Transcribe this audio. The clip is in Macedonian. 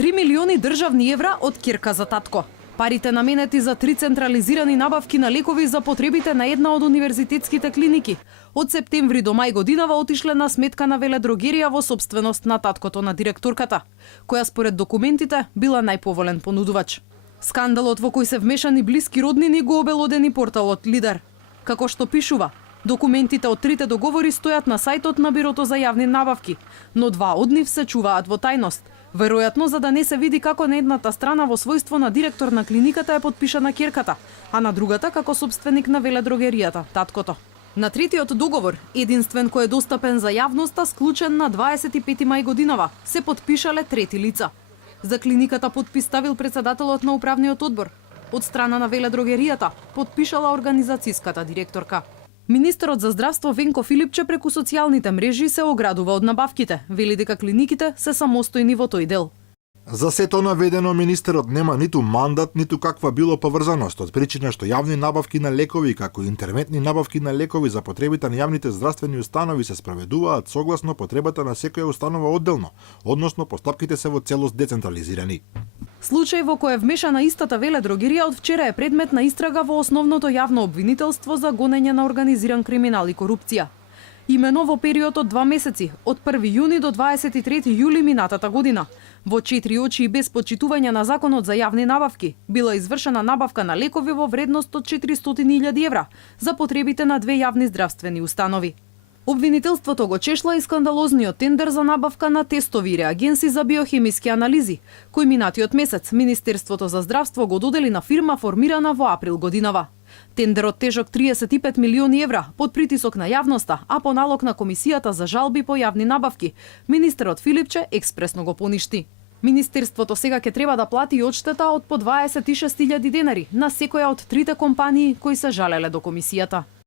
3 милиони државни евра од ќерка за татко. Парите наменети за 3 централизирани набавки на лекови за потребите на една од универзитетските клиники од септември до мај годинава отишле на сметка на веледрогерија во сопственост на таткото на директорката, која според документите била најповолен понудувач. Скандалот во кој се вмешани блиски роднини го обелодени порталот Лидер. Како што пишува, документите од трите договори стојат на сајтот на Бирото за јавни набавки, но два од нив се чуваат во тајност, веројатно за да не се види како на едната страна во својство на директор на клиниката е потпишана ќерката, а на другата како собственик на веледрогеријата, таткото. На третиот договор, единствен кој е достапен за јавноста, склучен на 25 мај годинава, се потпишале трети лица. За клиниката потпис ставил председателот на управниот одбор. Од страна на веледрогеријата потпишала организацијската директорка. Министерот за здравство Венко Филипче преку социјалните мрежи се оградува од набавките, вели дека клиниките се самостојни во тој дел. За сето наведено, министерот нема ниту мандат, ниту каква било поврзаност, од причина што јавни набавки на лекови, како и интервентни набавки на лекови за потребите на јавните здравствени установи се спроведуваат согласно потребата на секоја установа одделно, односно постапките се во целост децентрализирани. Случај во кој е вмешана истата веледрогерија од вчера е предмет на истрага во основното јавно обвинителство за гонење на организиран криминал и корупција. Имено во период од 2 месеци, од 1 јуни до 23 јули минатата година, во 4 очи и без почитување на законот за јавни набавки, била извршена набавка на лекови во вредност од 400.000 евра за потребите на 2 јавни здравствени установи. Обвинителството го чешла и скандалозниот тендер за набавка на тестови реагенси за биохемиски анализи, кој минатиот месец Министерството за здравство го додели на фирма формирана во април годинава. Тендерот тежок 35 милиони евра под притисок на јавноста, а по налог на Комисијата за жалби по јавни набавки, министерот Филипче експресно го поништи. Министерството сега ќе треба да плати одштета од по 26.000 денари на секоја од трите компании кои се жалеле до Комисијата.